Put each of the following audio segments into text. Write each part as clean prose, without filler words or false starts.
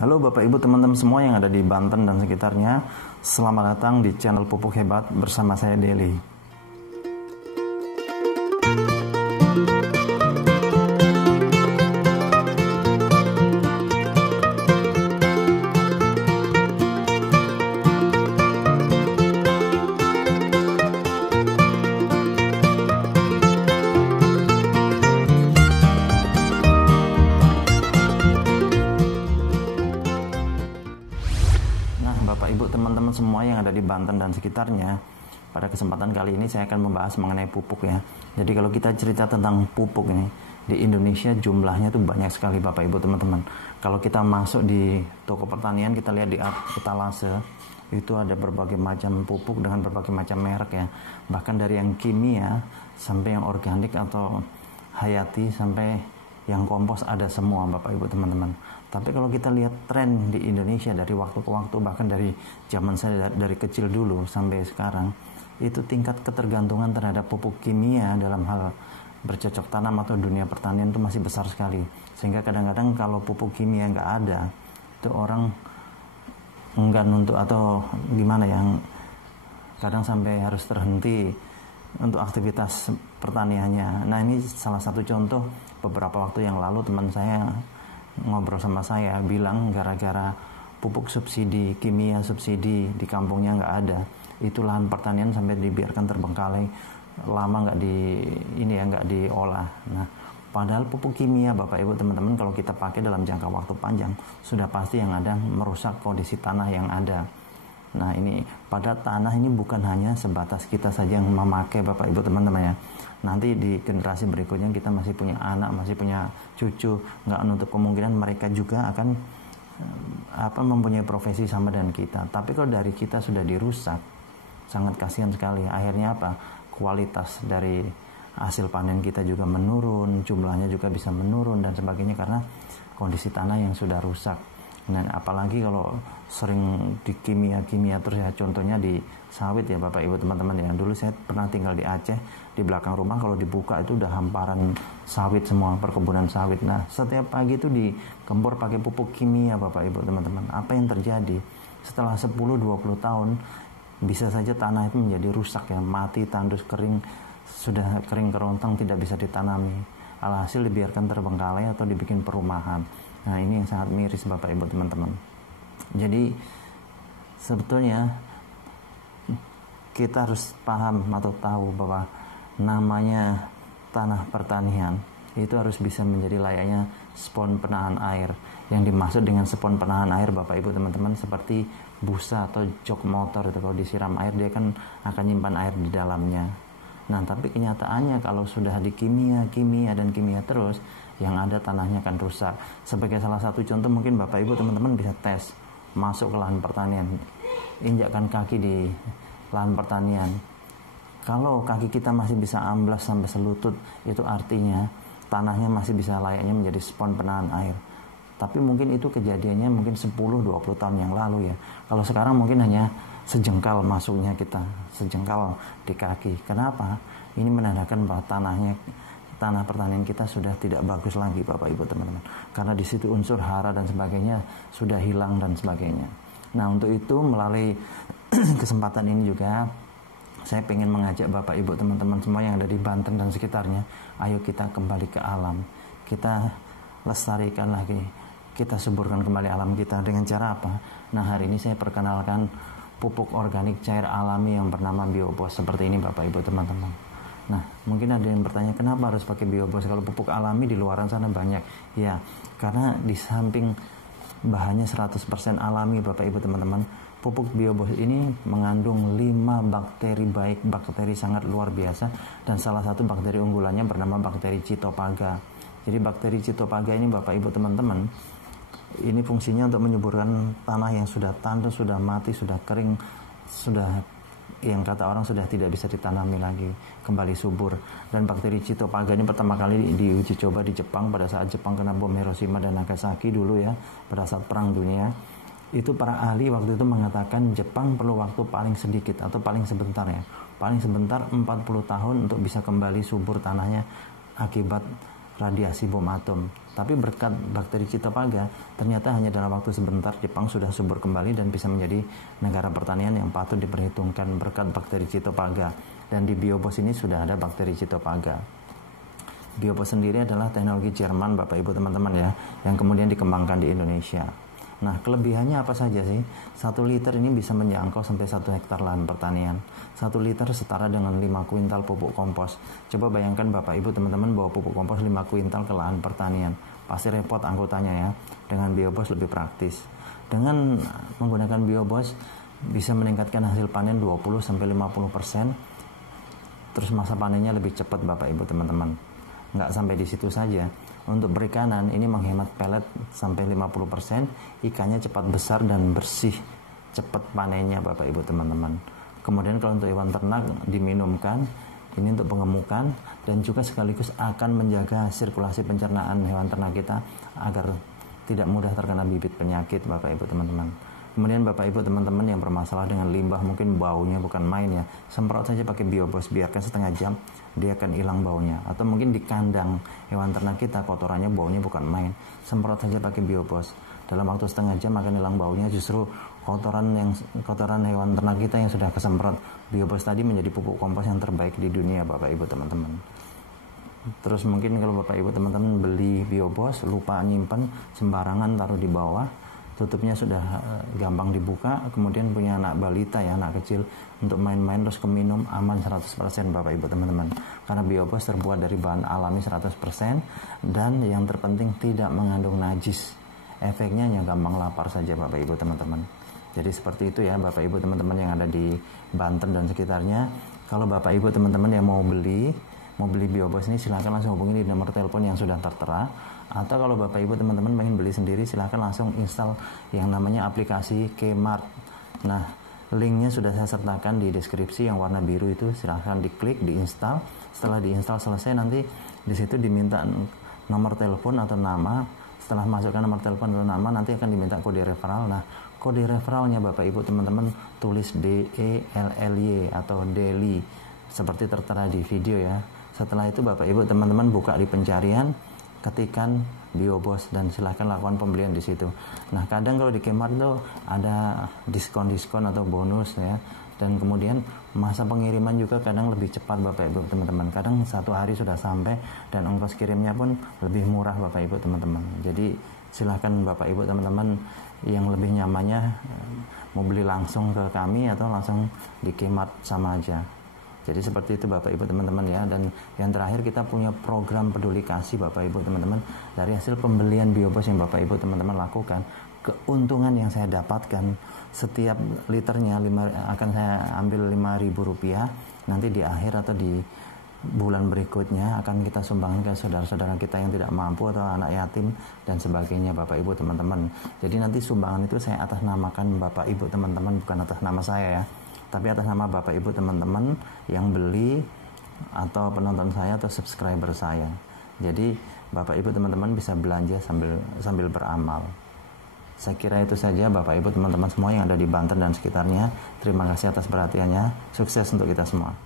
Halo Bapak Ibu teman-teman semua yang ada di Banten dan sekitarnya. Selamat datang di channel Pupuk Hebat bersama saya Deli. Bapak Ibu teman-teman semua yang ada di Banten dan sekitarnya, pada kesempatan kali ini saya akan membahas mengenai pupuk ya. Jadi kalau kita cerita tentang pupuk ini, di Indonesia jumlahnya tuh banyak sekali Bapak Ibu teman-teman. Kalau kita masuk di toko pertanian, kita lihat di etalase itu ada berbagai macam pupuk dengan berbagai macam merek ya. Bahkan dari yang kimia sampai yang organik atau hayati sampai yang kompos ada semua Bapak Ibu teman-teman. Tapi kalau kita lihat tren di Indonesia dari waktu ke waktu, bahkan dari zaman saya dari kecil dulu sampai sekarang, itu tingkat ketergantungan terhadap pupuk kimia dalam hal bercocok tanam atau dunia pertanian itu masih besar sekali. Sehingga kadang-kadang kalau pupuk kimia nggak ada, itu orang enggan untuk atau gimana yang kadang sampai harus terhenti untuk aktivitas pertaniannya. Nah ini salah satu contoh. Beberapa waktu yang lalu teman saya ngobrol sama saya bilang gara-gara pupuk subsidi kimia subsidi di kampungnya nggak ada, itu lahan pertanian sampai dibiarkan terbengkalai lama nggak diolah. Nah padahal pupuk kimia Bapak Ibu teman-teman kalau kita pakai dalam jangka waktu panjang sudah pasti yang ada merusak kondisi tanah yang ada. Nah ini pada tanah ini bukan hanya sebatas kita saja yang memakai Bapak Ibu teman-teman ya. Nanti di generasi berikutnya kita masih punya anak, masih punya cucu, nggak menutup kemungkinan mereka juga akan mempunyai profesi sama dengan kita. Tapi kalau dari kita sudah dirusak, sangat kasihan sekali. Akhirnya apa? Kualitas dari hasil panen kita juga menurun, jumlahnya juga bisa menurun dan sebagainya karena kondisi tanah yang sudah rusak. Dan apalagi kalau sering di kimia terus ya, contohnya di sawit ya Bapak Ibu teman-teman ya. Dulu saya pernah tinggal di Aceh, di belakang rumah kalau dibuka itu udah hamparan sawit semua, perkebunan sawit. Nah setiap pagi itu digempur pakai pupuk kimia Bapak Ibu teman-teman. Apa yang terjadi? Setelah 10-20 tahun bisa saja tanah itu menjadi rusak ya, mati, tandus, kering, sudah kering kerontang, tidak bisa ditanami. Alhasil dibiarkan terbengkalai atau dibikin perumahan. Nah ini yang sangat miris Bapak Ibu teman-teman. Jadi sebetulnya kita harus paham atau tahu bahwa namanya tanah pertanian itu harus bisa menjadi layaknya spons penahan air. Yang dimaksud dengan spons penahan air Bapak Ibu teman-teman seperti busa atau jok motor itu, kalau disiram air dia kan akan nyimpan air di dalamnya. Nah tapi kenyataannya kalau sudah di kimia terus, yang ada tanahnya akan rusak. Sebagai salah satu contoh mungkin Bapak Ibu teman-teman bisa tes masuk ke lahan pertanian, injakkan kaki di lahan pertanian. Kalau kaki kita masih bisa amblas sampai selutut, itu artinya tanahnya masih bisa layaknya menjadi spons penahan air. Tapi mungkin itu kejadiannya mungkin 10-20 tahun yang lalu ya. Kalau sekarang mungkin hanya sejengkal masuknya kita, sejengkal di kaki. Kenapa? Ini menandakan bahwa tanah pertanian kita sudah tidak bagus lagi Bapak Ibu teman-teman. Karena di situ unsur hara dan sebagainya sudah hilang dan sebagainya. Nah untuk itu melalui kesempatan ini juga saya ingin mengajak Bapak Ibu teman-teman semua yang ada di Banten dan sekitarnya, ayo kita kembali ke alam. Kita lestarikan lagi, kita suburkan kembali alam kita dengan cara apa? Nah hari ini saya perkenalkan pupuk organik cair alami yang bernama Biobos seperti ini Bapak Ibu teman-teman. Nah mungkin ada yang bertanya kenapa harus pakai Biobos kalau pupuk alami di luaran sana banyak. Ya karena di samping bahannya 100% alami Bapak Ibu teman-teman, pupuk Biobos ini mengandung 5 bakteri baik, bakteri sangat luar biasa, dan salah satu bakteri unggulannya bernama bakteri Cytophaga. Jadi bakteri Cytophaga ini Bapak Ibu teman-teman, ini fungsinya untuk menyuburkan tanah yang sudah tandus, sudah mati, sudah kering, sudah yang kata orang sudah tidak bisa ditanami lagi, kembali subur. Dan bakteri Cytophaga ini pertama kali diuji coba di Jepang pada saat Jepang kena bom Hiroshima dan Nagasaki dulu ya, pada saat perang dunia. Itu para ahli waktu itu mengatakan Jepang perlu waktu paling sedikit atau paling sebentar ya, paling sebentar 40 tahun untuk bisa kembali subur tanahnya akibat radiasi bom atom. Tapi berkat bakteri Citophaga, ternyata hanya dalam waktu sebentar Jepang sudah subur kembali dan bisa menjadi negara pertanian yang patut diperhitungkan berkat bakteri Citophaga. Dan di Biobos ini sudah ada bakteri Citophaga. Biobos sendiri adalah teknologi Jerman, Bapak Ibu teman-teman ya, yang kemudian dikembangkan di Indonesia. Nah, kelebihannya apa saja sih? 1 liter ini bisa menjangkau sampai 1 hektar lahan pertanian. 1 liter setara dengan 5 kuintal pupuk kompos. Coba bayangkan Bapak Ibu teman-teman bawa pupuk kompos 5 kuintal ke lahan pertanian. Pasti repot angkutannya ya. Dengan Biobos lebih praktis. Dengan menggunakan Biobos bisa meningkatkan hasil panen 20-50%. Terus masa panennya lebih cepat Bapak Ibu teman-teman. Nggak sampai di situ saja. Untuk perikanan ini menghemat pelet sampai 50%, ikannya cepat besar dan bersih, cepat panennya Bapak Ibu teman-teman. Kemudian kalau untuk hewan ternak diminumkan, ini untuk pengemukan dan juga sekaligus akan menjaga sirkulasi pencernaan hewan ternak kita agar tidak mudah terkena bibit penyakit Bapak Ibu teman-teman. Kemudian Bapak Ibu teman-teman yang bermasalah dengan limbah, mungkin baunya bukan main ya, semprot saja pakai Biobos, biarkan setengah jam dia akan hilang baunya. Atau mungkin di kandang hewan ternak kita kotorannya baunya bukan main, semprot saja pakai Biobos, dalam waktu setengah jam akan hilang baunya. Justru kotoran hewan ternak kita yang sudah kesemprot Biobos tadi menjadi pupuk kompos yang terbaik di dunia Bapak Ibu teman-teman. Terus mungkin kalau Bapak Ibu teman-teman beli Biobos lupa nyimpen, sembarangan taruh di bawah, tutupnya sudah gampang dibuka, kemudian punya anak balita ya, anak kecil untuk main-main terus keminum, aman 100% Bapak Ibu teman-teman. Karena Biobos terbuat dari bahan alami 100% dan yang terpenting tidak mengandung najis. Efeknya hanya gampang lapar saja Bapak Ibu teman-teman. Jadi seperti itu ya Bapak Ibu teman-teman yang ada di Banten dan sekitarnya. Kalau Bapak Ibu teman-teman yang mau beli Biobos ini, silahkan langsung hubungi di nomor telepon yang sudah tertera. Atau kalau Bapak Ibu teman-teman pengen beli sendiri, silahkan langsung install yang namanya aplikasi Kmart. Nah, linknya sudah saya sertakan di deskripsi yang warna biru itu, silahkan diklik, diinstal. Setelah diinstal selesai, nanti di situ diminta nomor telepon atau nama. Setelah masukkan nomor telepon atau nama, nanti akan diminta kode referral. Nah, kode referralnya Bapak Ibu teman-teman tulis DELLY atau DELY seperti tertera di video ya. Setelah itu Bapak Ibu teman-teman buka di pencarian, ketikan Biobos dan silahkan lakukan pembelian di situ. Nah, kadang kalau di Kmart tuh ada diskon-diskon atau bonus ya. Dan kemudian masa pengiriman juga kadang lebih cepat Bapak Ibu teman-teman. Kadang 1 hari sudah sampai dan ongkos kirimnya pun lebih murah Bapak Ibu teman-teman. Jadi silahkan Bapak Ibu teman-teman yang lebih nyamannya mau beli langsung ke kami atau langsung di Kmart sama aja. Jadi seperti itu Bapak Ibu teman-teman ya. Dan yang terakhir kita punya program peduli kasih Bapak Ibu teman-teman. Dari hasil pembelian Biobos yang Bapak Ibu teman-teman lakukan, keuntungan yang saya dapatkan setiap liternya akan saya ambil Rp5.000. Nanti di akhir atau di bulan berikutnya akan kita sumbangkan ke saudara-saudara kita yang tidak mampu atau anak yatim dan sebagainya Bapak Ibu teman-teman. Jadi nanti sumbangan itu saya atas namakan Bapak Ibu teman-teman, bukan atas nama saya ya, tapi atas nama Bapak Ibu teman-teman yang beli atau penonton saya atau subscriber saya. Jadi Bapak Ibu teman-teman bisa belanja sambil beramal. Saya kira itu saja Bapak Ibu teman-teman semua yang ada di Banten dan sekitarnya. Terima kasih atas perhatiannya. Sukses untuk kita semua.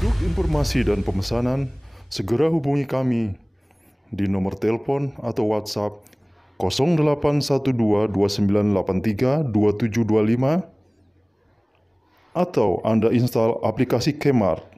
Untuk informasi dan pemesanan, segera hubungi kami di nomor telepon atau WhatsApp 081229832725 atau Anda install aplikasi Kmart.